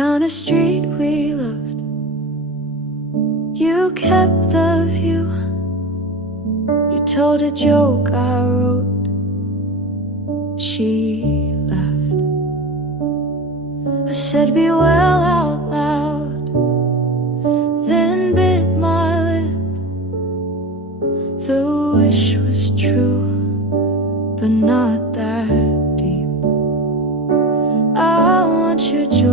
found a street we loved. You kept the view. You told a joke I wrote. She left. I said be well out loud, then bit my lip. The wish was true, but not that deep. I want your joy,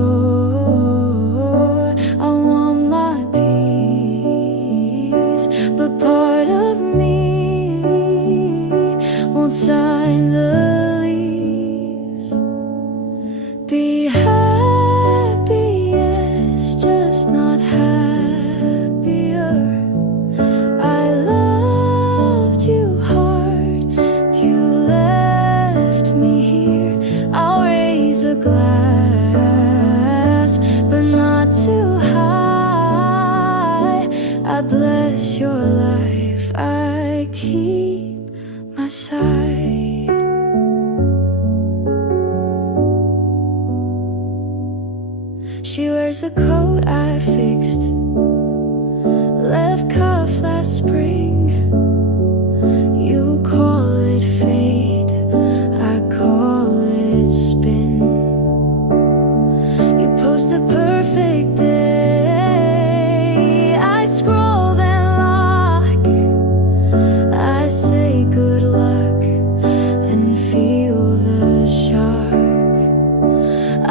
I want my peace, but part of me won't sign the lease. Be happy, yes, just not happier. I loved you hard, you left me here. I'll raise a glass, but not too high. I bless your life, I keep my side. She wears the coat I fixed, left cuff last spring. You call it fate, I call it spin. You post a perfect day, I scroll then lock. I say good luck and feel the shark.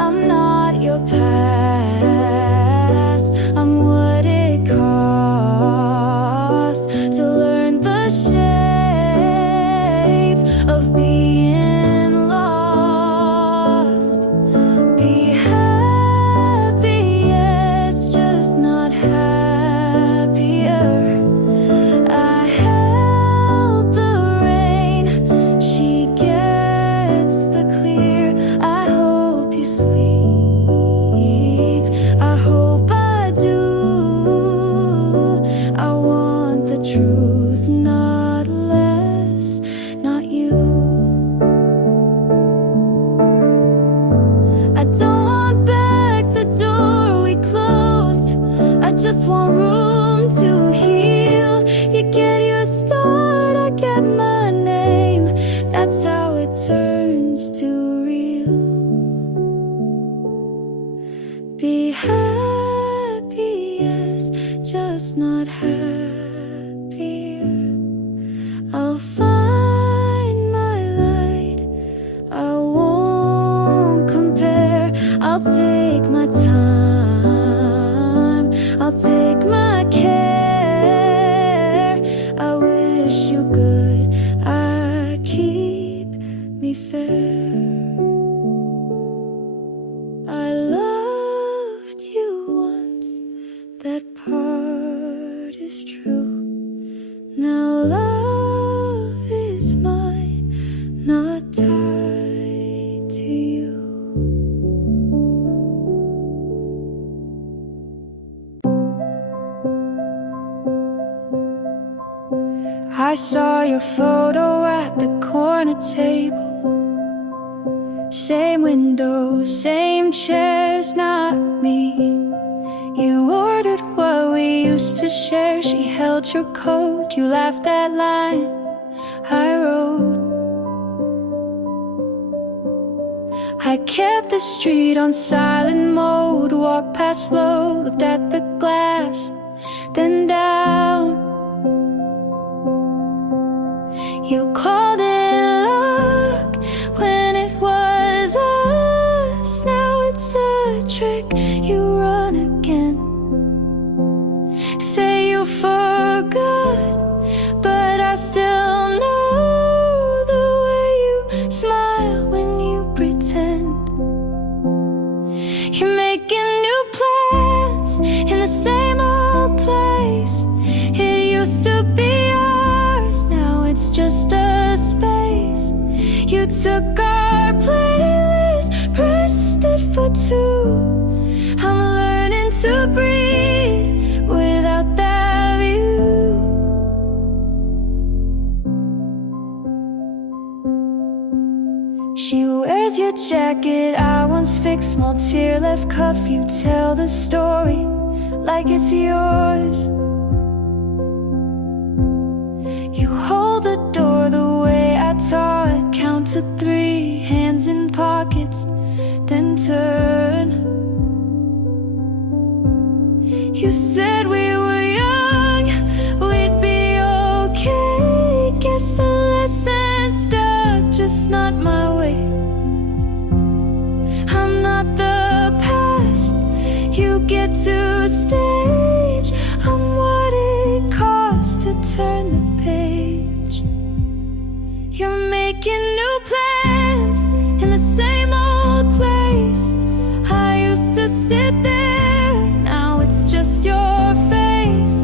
I'm not your past, I'm what it cost to learn the shape of being lost. Be happy, yes, just not happier. I held the rain, she gets the clear. I hope you sleep, I hope I do. I want the truth, not less, not you. I don't want back the door we closed, I just want room to heal. You get your start, I get my name. That's how it turns to real. Be happy, yes, just not happier. I'll find my light, I won't compare. I'll take my time, I'll take my care. I wish you good, I keep me fair. I loved you once, that part is true. Now love is mine, not tied to you. I saw your photo at the corner table. Same window, same chairs, not me. You ordered what we used to share. She held your coat, you laughed that line I wrote. I kept the street on silent mode, walked past slow, looked at the glass, then down. You called it luck when it was us. Now it's a trick, you run again. Say you forgot, but I still know the way you smile when you pretend. You're making new plans in the same old place. It used to be ours, now it's just a space. You took our playlist, pressed it for two. I'm learning to breathe without that view. She wears your jacket I once fixed, small tear left cuff. You tell the story like it's yours. You hold the door the way I taught. Count to 3, hands in pockets, then turn. You said we were young, we'd be okay. Guess the lesson stuck, just not my way. I'm not the past, you get to stage. I'm what it costs to turn the page. You're making new plans in the same old place. I used to sit there, now it's just your face.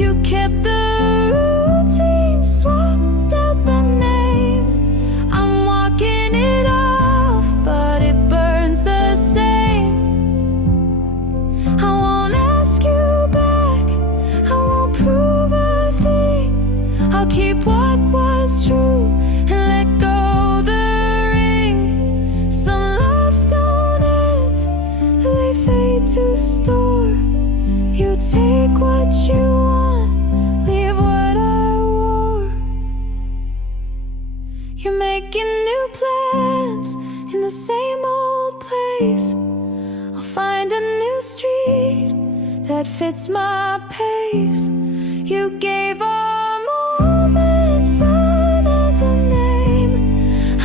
You kept the routine, swapped out the name. I'm walking it off, but it burns the same. I won't ask you back, I won't prove a thing. I'll keep what was true and let go the ring. Some loves don't end, they fade to store. You take what you want, leave what I wore. You're making new plans in the same old place. I'll find a new street that fits my pace. You gave our moments another name.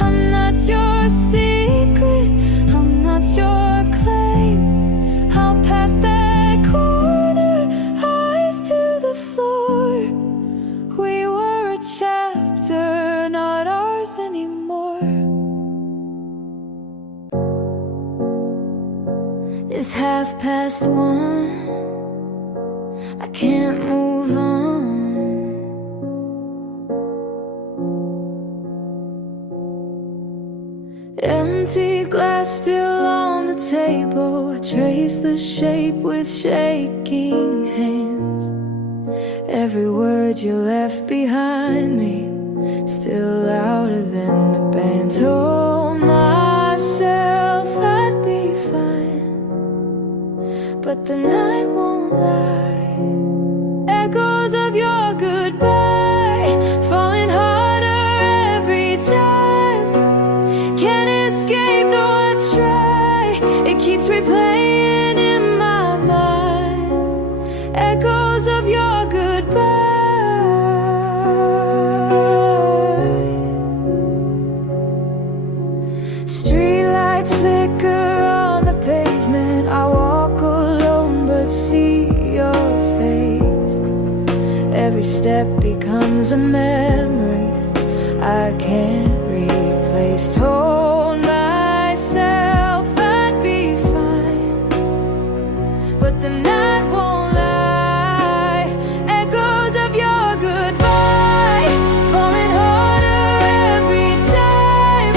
I'm not your secret, I'm not your claim. I'll pass that corner, eyes to the floor. We were a chapter, not ours anymore. It's 1:30, I can't move on. Empty glass still on the table. I trace the shape with shaking hands. Every word you left behind me, still louder than the band. Told myself I'd be fine, but the night won't lie. Echoes of your goodbye, falling harder every time. Can't escape though I try, it keeps replaying in my mind. Echoes of your goodbye. Streetlights flicker on the pavement. I walk alone but see your face. Every step becomes a memory I can't replace. Told myself I'd be fine, but the night won't lie. Echoes of your goodbye, falling harder every time.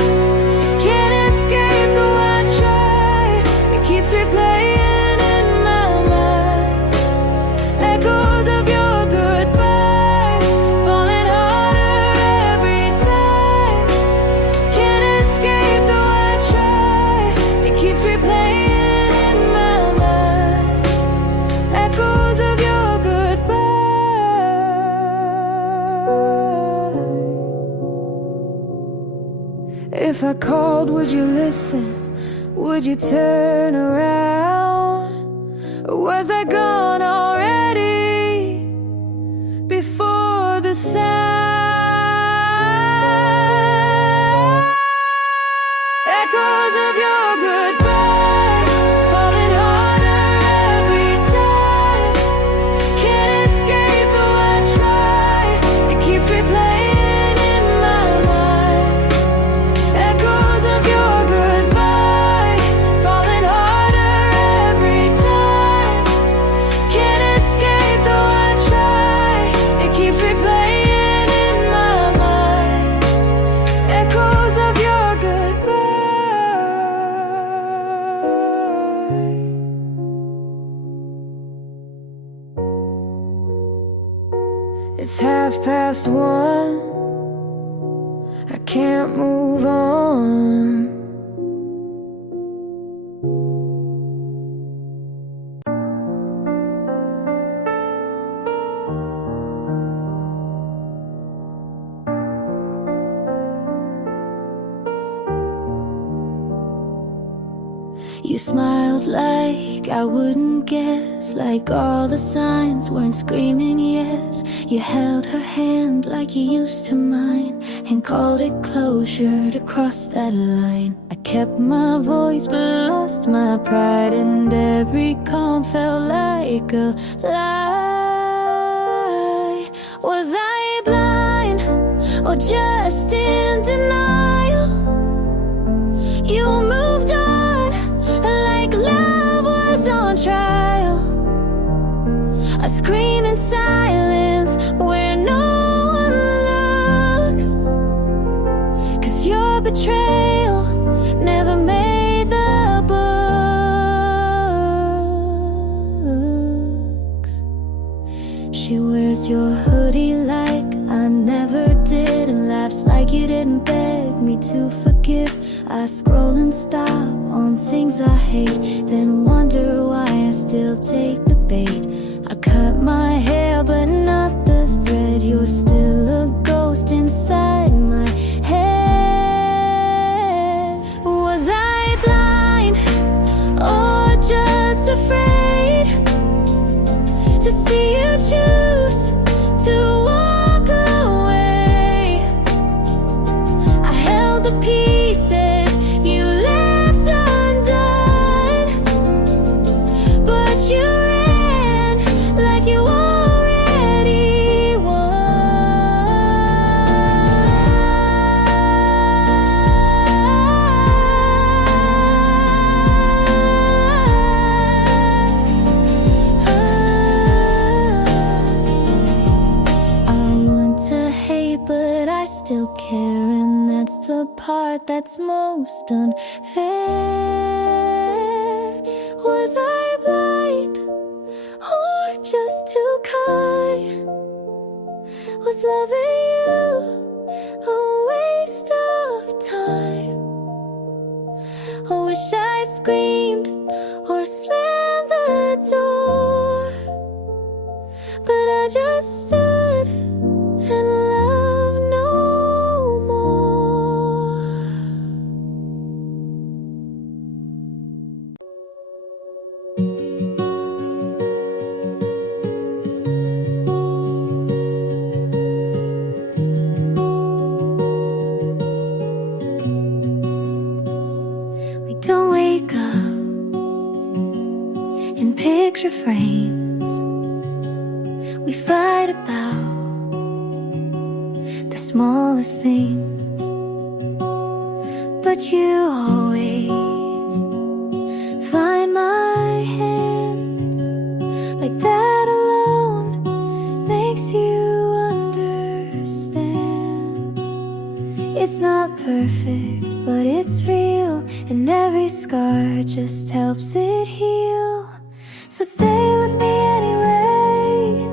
Can't escape though I try, it keeps replaying in my mind. Echoes of your goodbye, falling harder every time. Can't escape though I try, it keeps replaying in my mind. Echoes of your goodbye. If I called, would you listen? Would you turn around? Or was I gone already before the sound? Echoes of your goodbye, falling harder every time. Can't escape though I try, it keeps replaying in my mind. Echoes of your goodbye, falling harder every time. Can't escape though I try, it keeps replaying in my mind. Echoes of your goodbye. It's 1:30, I can't move on. smiled like I wouldn't guess, like all the signs weren't screaming yes. You held her hand like you used to mine, and called it closure to cross that line. I kept my voice but lost my pride, and every calm felt like a lie. Was I blind or just in denial? You moved on like love was on trial. I scream in silence where no one looks, 'cause your betrayal never made the books. She wears your hoodie like I never did, and laughs like you didn't beg me to forgive. I scroll and stop on things I hate, then wonder why I still take the bait. I cut my hair but not the thread. You're still a ghost inside my head. Was I blind or just afraid to see you choose to walk away? I held the pieces you left undone, but you ran like you already won. I want to hate, but I still care, and that's the part that's most unfair. Was I blind or just too kind? Was loving you a waste of time? I wish I screamed or slammed the door, but I just stood and loved no more. We don't wake up in picture frames. We fight about the smallest things, but you always find my hand. Like that alone makes you understand. It's not perfect, but it's real, and every scar just helps it heal. So stay with me anyway,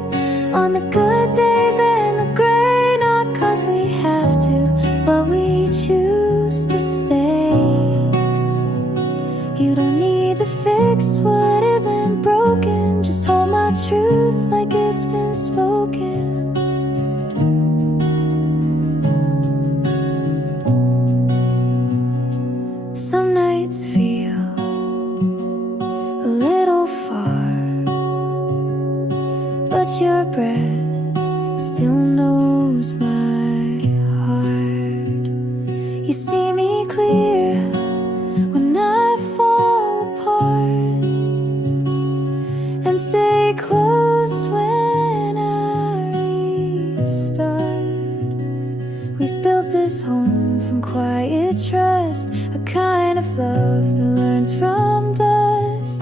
on the good days and the gray, not 'cause we have to, but we choose to stay. You don't need to fix what isn't broken, just hold my truth like it's been spoken. Some nights feel a little far, but your breath still knows my heart. You see me clear when I fall apart, and stay close when I restart. We've built this home from quiet trust, a kind of love that learns from dust.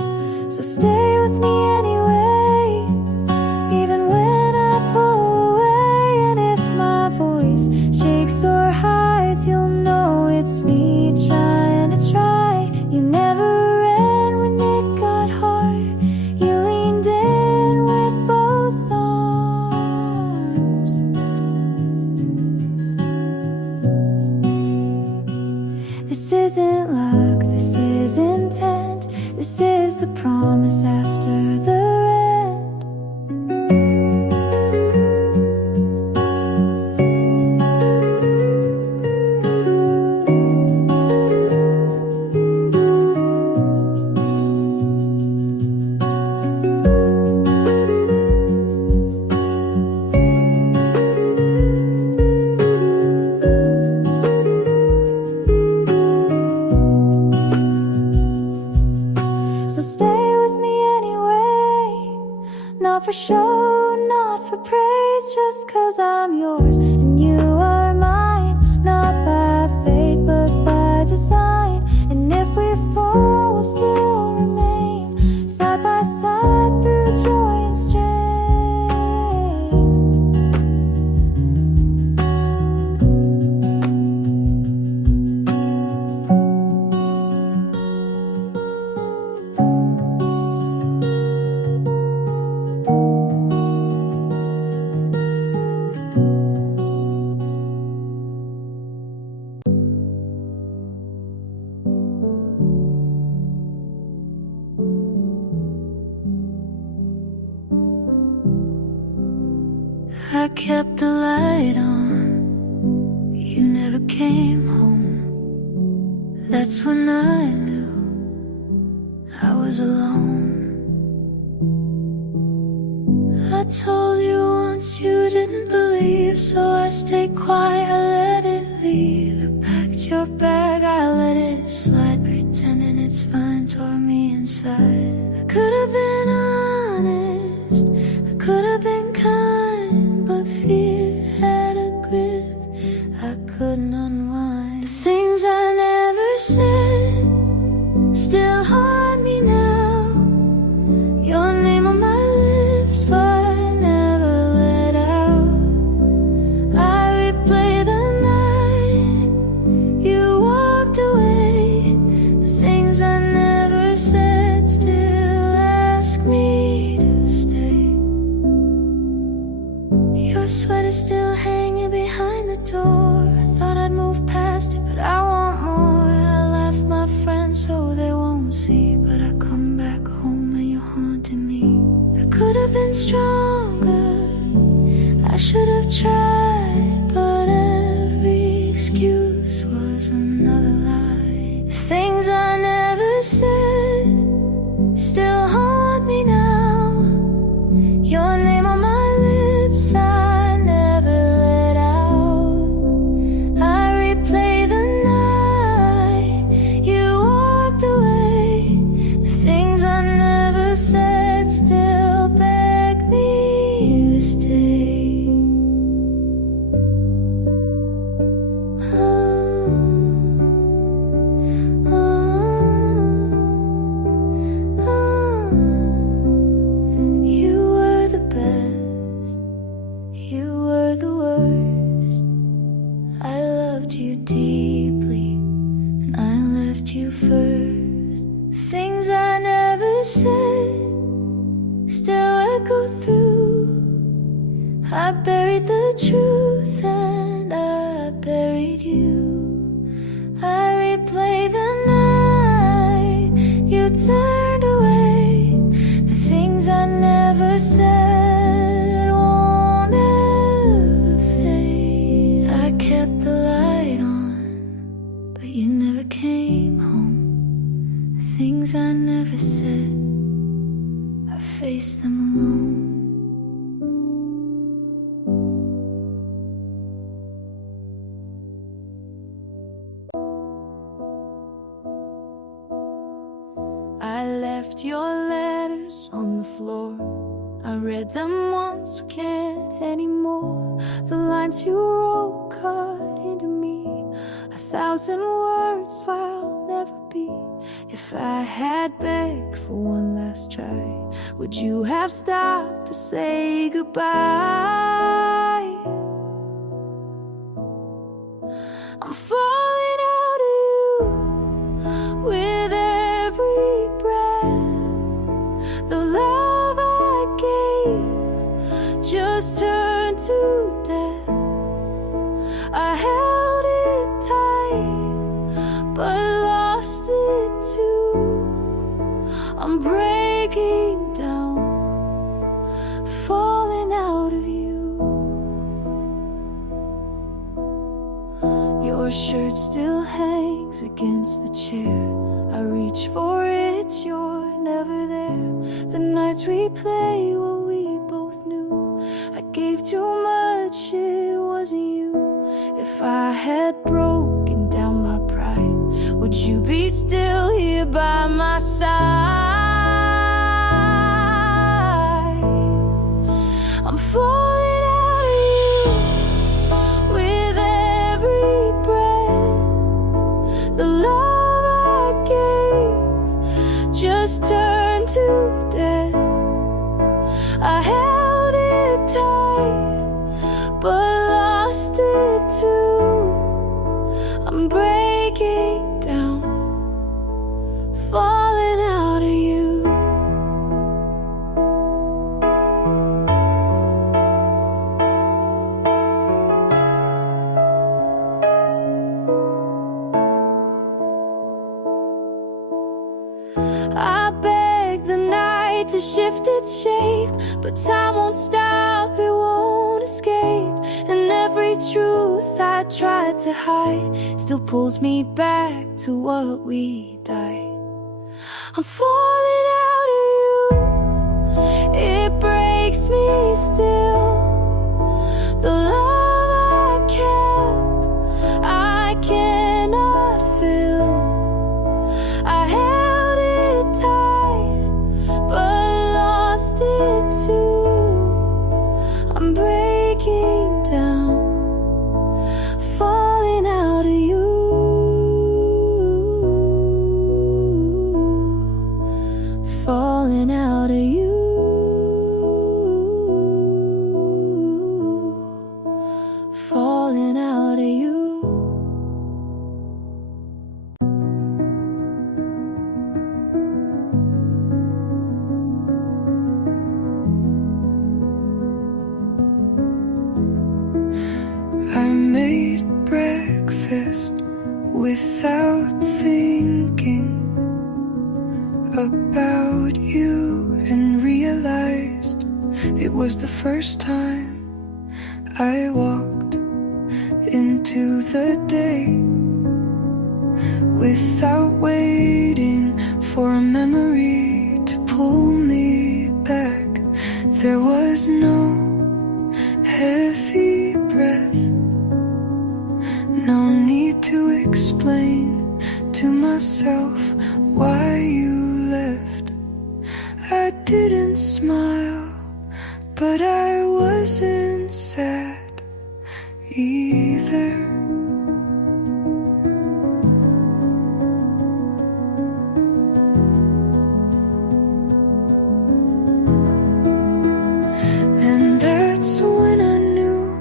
So stay with me anyway, even when I pull away. And if my voice shakes or hides, you'll know it's me trying to try. You never ran when it got hard, you leaned in with both arms. This isn't luck, this is intent, this is the promise after the rent. for show, not for praise, just 'cause I'm yours and you are mine. Not by fate, but by design. And if we fall, we'll still remain side by side through joy and strain. I kept the light on, you never came home. That's when I knew I was alone. I told you once, you didn't believe, so I stayed quiet, I let it leave. You packed your bag, I let it slide, pretending it's fine, tore me inside. I could have been honest, I could have been kind, but fear had a grip I couldn't unwind. The things I never said still haunt me now. Your name on my lips, but never let out. I replay the night you walked away. The things I never said still ask me to stay. Your sweater still hanging behind the door. I thought I'd move past it, but I want more. I left my friends so they won't see, but I come back home and you're haunting me. I could have been stronger, I should have tried, but every excuse was another lie. The things I never said still haunt me now. Your name on my lips, I never let out. I replay the night you walked away. The things I never said still beg me to stay. You were the best, you were the worst. I loved you deeply, and I left you first. Things I never said still echo through. I buried the truth and I buried you. I replay the night you turned away. The things I never said won't ever fade. I kept the light on, but you never came home. The things I never said, I faced them alone. I left your letters on the floor. I read them once, can't anymore. The lines you wrote cut into me. 1,000 words I'll never be. If I had begged for one last try, would you have stopped to say goodbye? I'm falling out of you with every breath. The love I gave just turned to death. I held it tight, but lost it too. I'm breaking down, falling out of you. Your shirt still hangs against the chair. I reach for it, you're never there. The nights we play what we both knew. I gave too much, it wasn't you. If I had broken down my pride, would you be still here by my side? I held it tight, but lost it too. I'm breaking down, falling out of you. I beg the night to shift its shape, but time won't stop, it won't escape. And every truth I tried to hide still pulls me back to what we died. I'm falling out of you, it breaks me still. The love I kept, I cannot feel. I held it tight, but lost it too. I'm breaking down, falling out of you, falling out of you, falling out of you. I made breakfast without thinking about you, and realized it was the first time I walked into the day without waiting for a memory to pull me back. There was no heavy breath, no need to explain to myself why you left. I didn't smile, but I wasn't sad either. And that's when I knew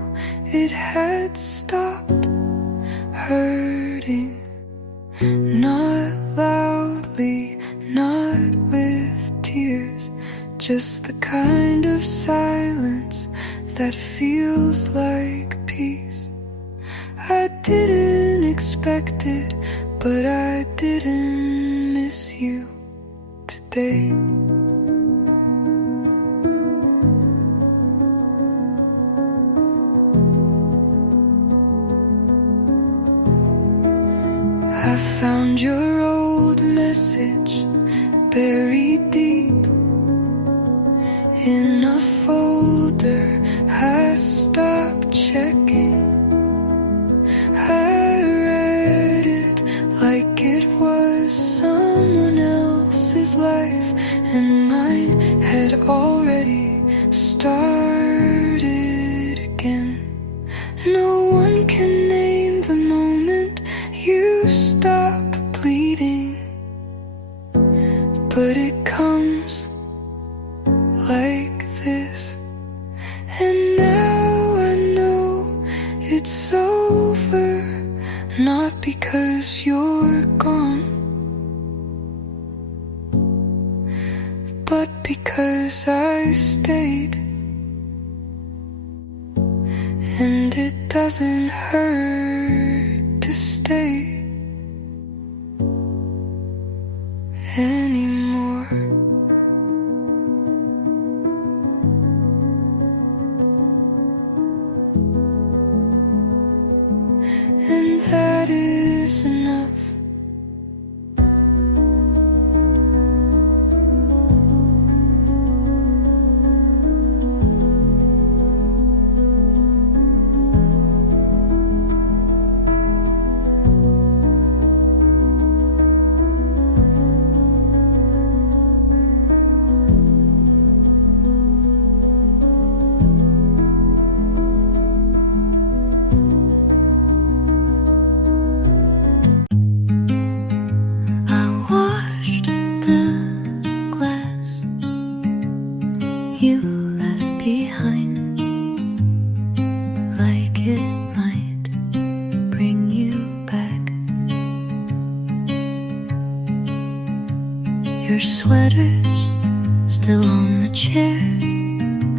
it had stopped hurting. Not loudly, not with tears, just the kind of silence that feels like peace. I didn't expect it, but I didn't miss you today. I found your old message buried deep in a folder. I stopped checking. I read it like it was someone else's life, and mine had already started again. No one can name the moment you stop bleeding, but it comes like this. And now I know it's over, not because you're gone, but because I stayed. And it doesn't hurt to stay anymore. And that is enough. You behind, like it might bring you back. Your sweater's still on the chair.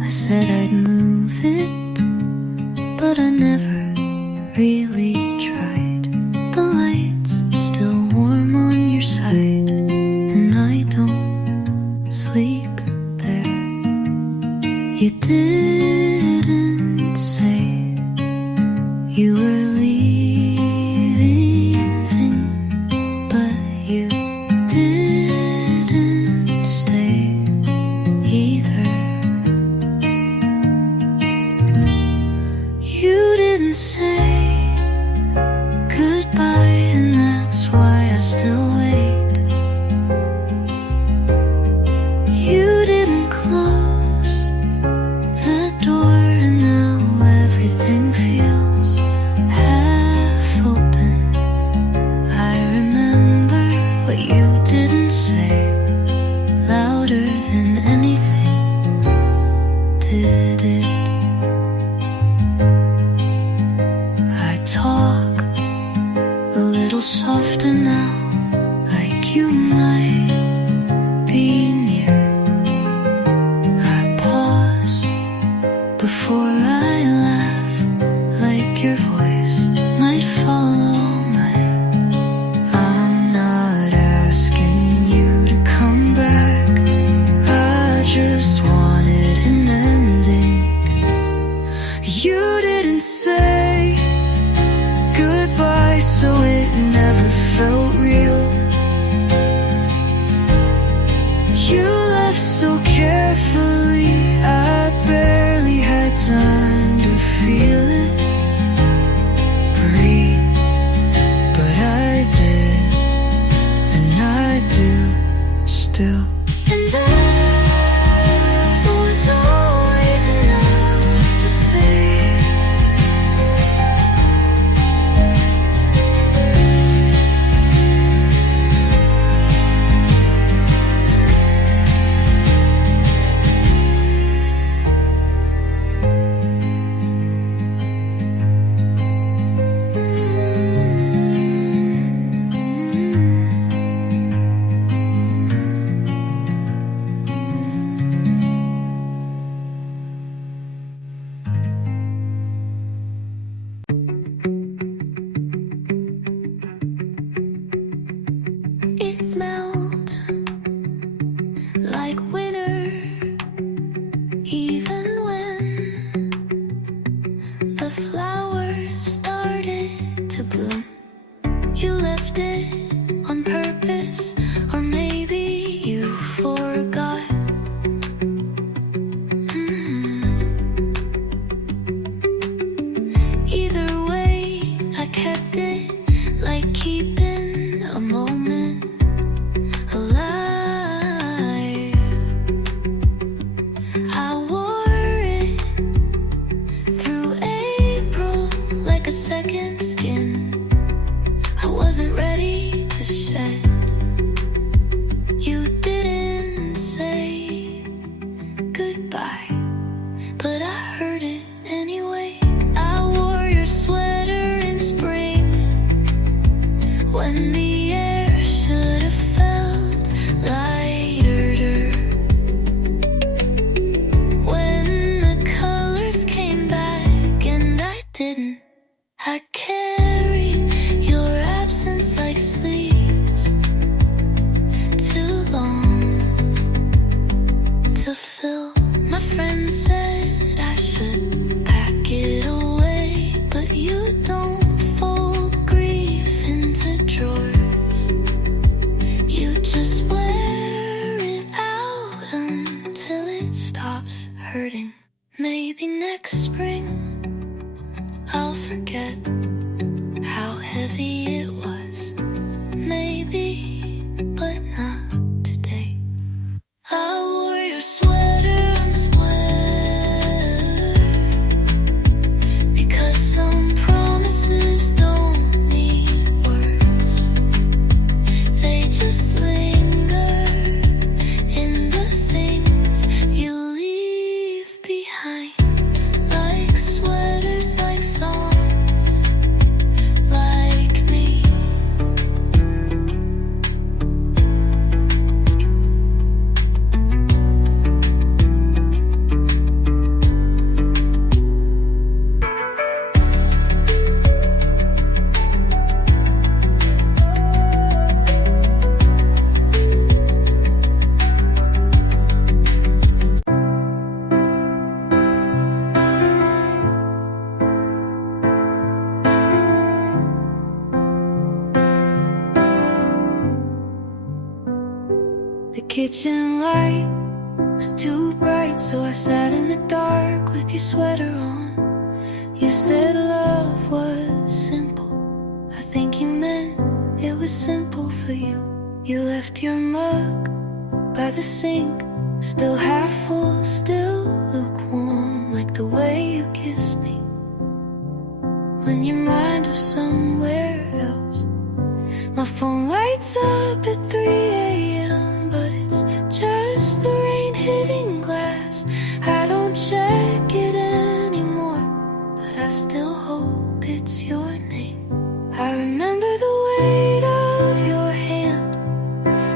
I said I'd move it, but I never really tried. The lights still warm on your side, and I don't sleep there. You didn't say you were leaving, but you didn't stay either. You didn't say goodbye, and that's why I still wait. You didn't close the door, and now everything feels half open. I remember what you didn't say, louder than anything did it. I talk a little softer now, like you might be near. I pause before I laugh, like your voice might follow mine. I'm not asking you to come back, I just wanted an ending. You didn't say goodbye, so it never felt real. You left so carefully, I barely had time to feel it breathe. But I did, and I do still. And that was always enough to stay. It smelled like winter, even when the flowers started to bloom. You left it on purpose, or maybe you forgot. Either way, I kept it, like keeping a moment alive. I wore it through April like a second skin. I wasn't ready to shed. You didn't say goodbye, but I heard it anyway. I wore your sweater in spring, when the air should have felt lighter. When the colors came back and I didn't, I carried your absence like sleeves, too long to fill. My friend said I should pack it away, but you don't fold grief into drawers. You just wear it out until it stops hurting. Maybe next spring I'll forget how heavy it was. Maybe, but not today. I wore your sweater and split, because some promises don't need words. They just linger in the things you leave behind. kitchen light was too bright, so I sat in the dark with your sweater on. You said love was simple. I think you meant it was simple for you. You left your mug by the sink, still half full, still lukewarm, like the way you kissed me when your mind was somewhere else. My phone lights up at 3 a.m., but it's just the rain hitting glass. I don't check it anymore, but I still hope it's your name. I remember the weight of your hand,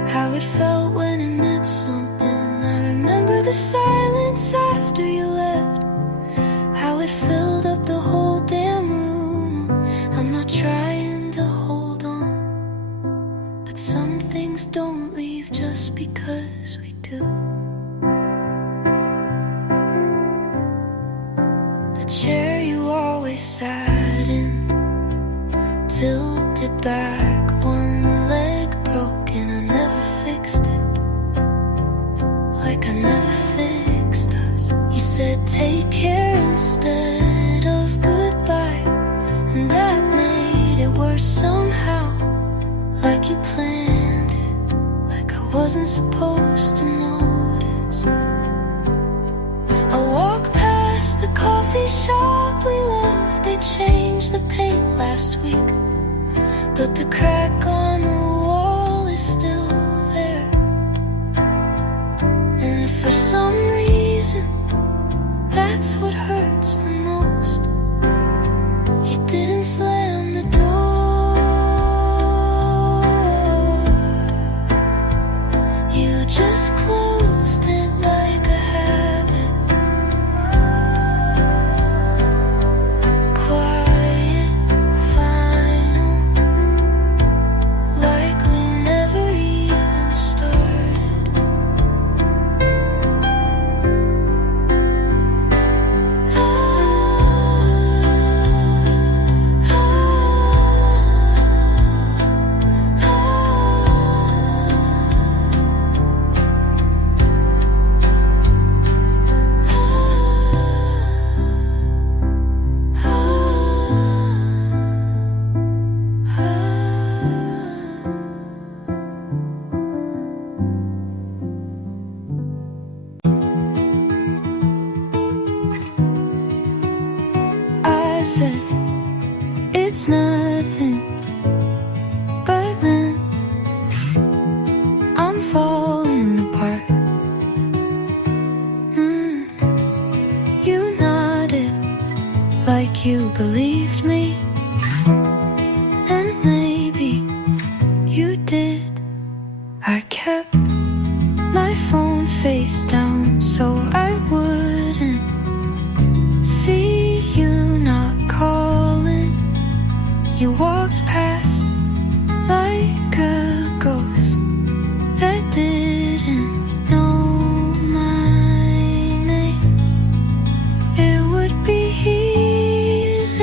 how it felt when it meant something. I remember the silence after you left, how it filled up the whole damn room. I'm not trying to hold on, but some things don't leave just because we do. The chair you always sat in, tilted back, one leg broken. I never fixed it, like I never fixed us. You said take care instead of goodbye, and that made it worse somehow, like you planned it, like I wasn't supposed to notice. I walk past the coffee shop we left. They changed the paint last week, but the crack on the wall is still there. And for some reason, that's what hurts the most. You didn't slam the door, you just closed it like a habit. Quiet, final, like we never even started. I said, it's nothing, but man, I'm falling apart. You nodded like you believed me, and maybe you did. I kept my phone face down so I wouldn't see you not calling. You walked past like a ghost that didn't know my name. It would be easy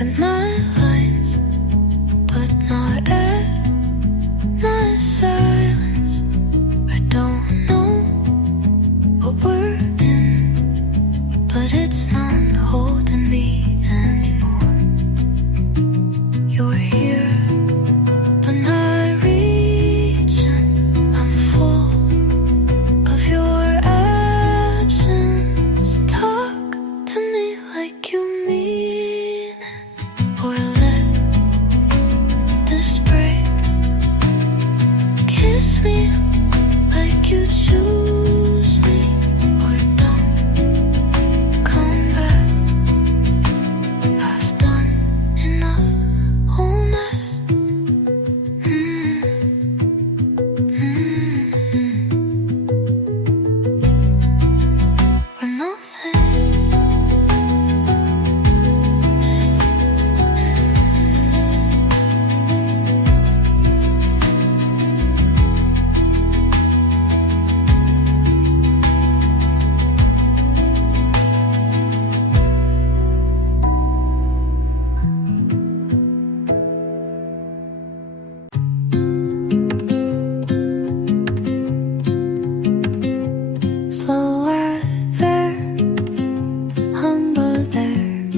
at my lines, but not at my silence. I don't know what we're in, but it's not holding me anymore. You're here, but not reaching. I'm full of your absence. Talk to me like you mean it, or let this break. Kiss me like you choose me, or don't come back. I've done enough, whole mess. Or nothing. Slow there, humble there.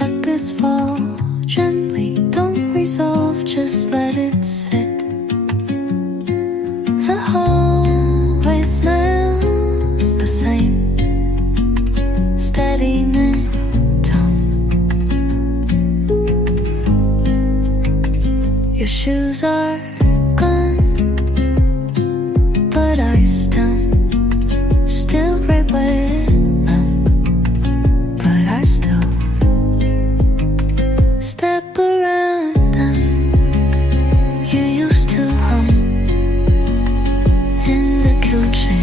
Let this fall gently. Don't resolve, just let it sit. The hallway smells the same, steady mid-tone. Your shoes are gone, but I still right with them. But I still step around them. You used to hum in the kitchen.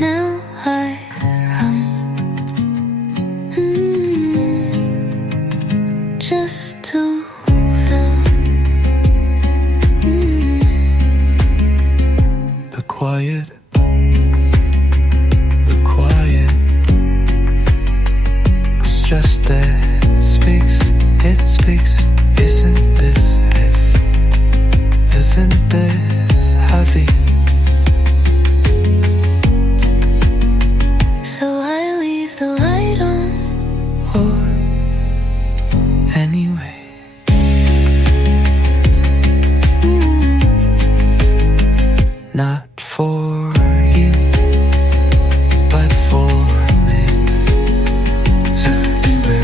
Now I run, just to fill the quiet was just there. Speaks, it speaks. Isn't this heavy? So I leave the light on. Or anyway, not for you, but for me to remember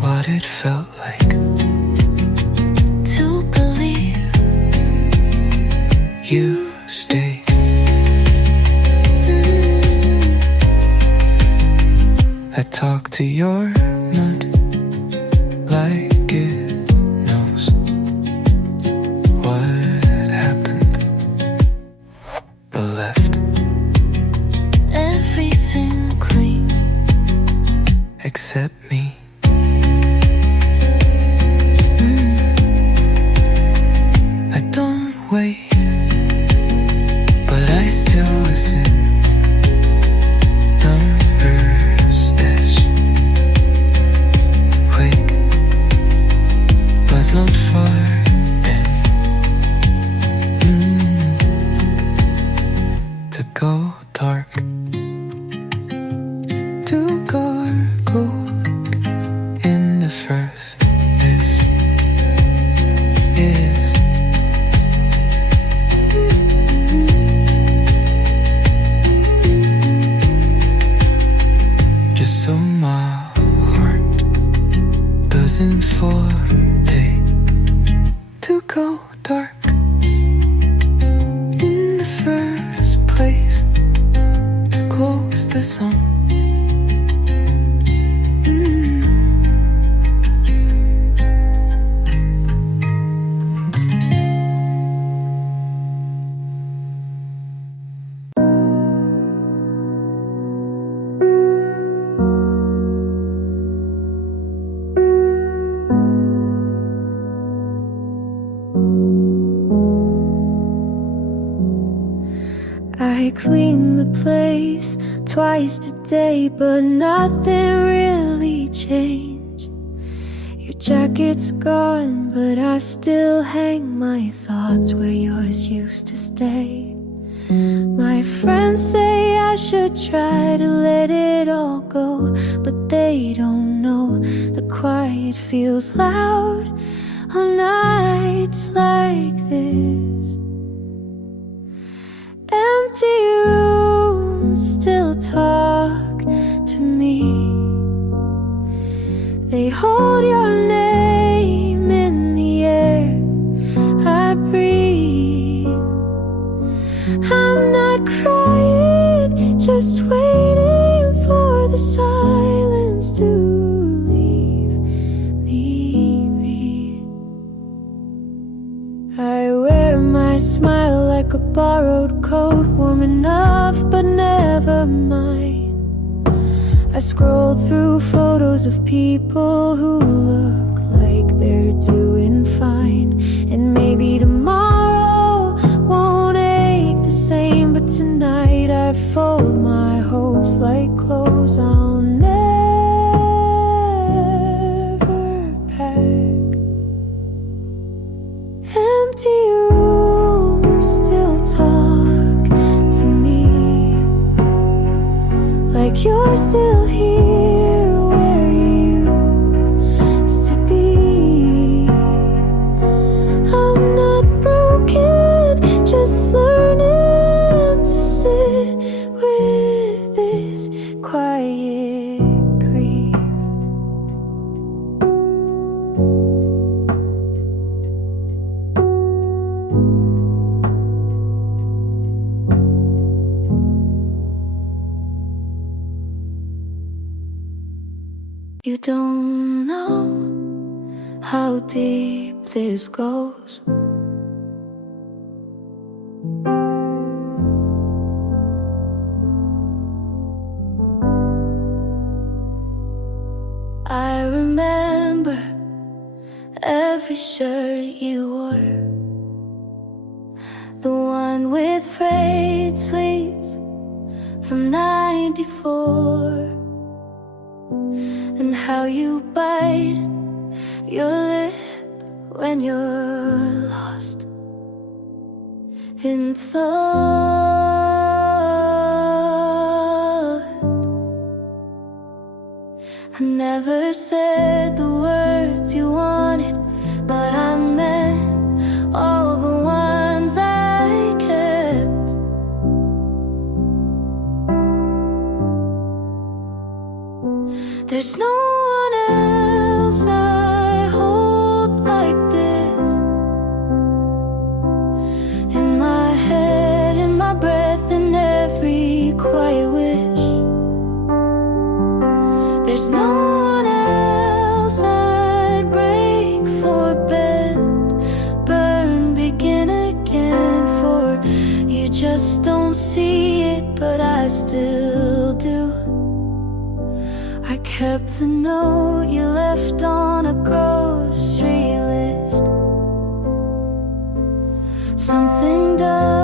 what it felt like To believe you stayed. I talk to your mud like it knows what happened or left everything clean. except me. I don't wait, but I still listen. Numbers dash, wake, buzz not far in. To go dark, to gargle in the first. This is just so my heart doesn't forbid to go dark in the first place. clean the place twice today, but nothing really changed. Your jacket's gone, but I still hang my thoughts where yours used to stay. My friends say I should try to let it all go, but they don't know the quiet feels loud on nights like this. Empty rooms still talk to me. They hold your name in the air I breathe. I'm not crying, just waiting for the silence to leave me. I wear my smile like a borrowed coat, warm enough but never mine. I scroll through photos of people who look like they're doing fine, and maybe tomorrow won't ache the same, but tonight I fold my hopes like clothes I'll never pack. Empty rooms still talk to me, like you're still here where you used to be. I'm not broken, just learning to sit with this quiet grief. You don't know how deep this goes. I remember every shirt you wore, the one with frayed sleeves from '94. And how you bite your lip when you're lost in thought. I never said the words you wanted, but I meant all the ones I kept. There's no one else I hold like this. In my head, in my breath, in every quiet wish. There's no one else I'd break for, bend, burn, begin again for. You just don't see it, but I still do. I kept the note you left on a grocery list. Something does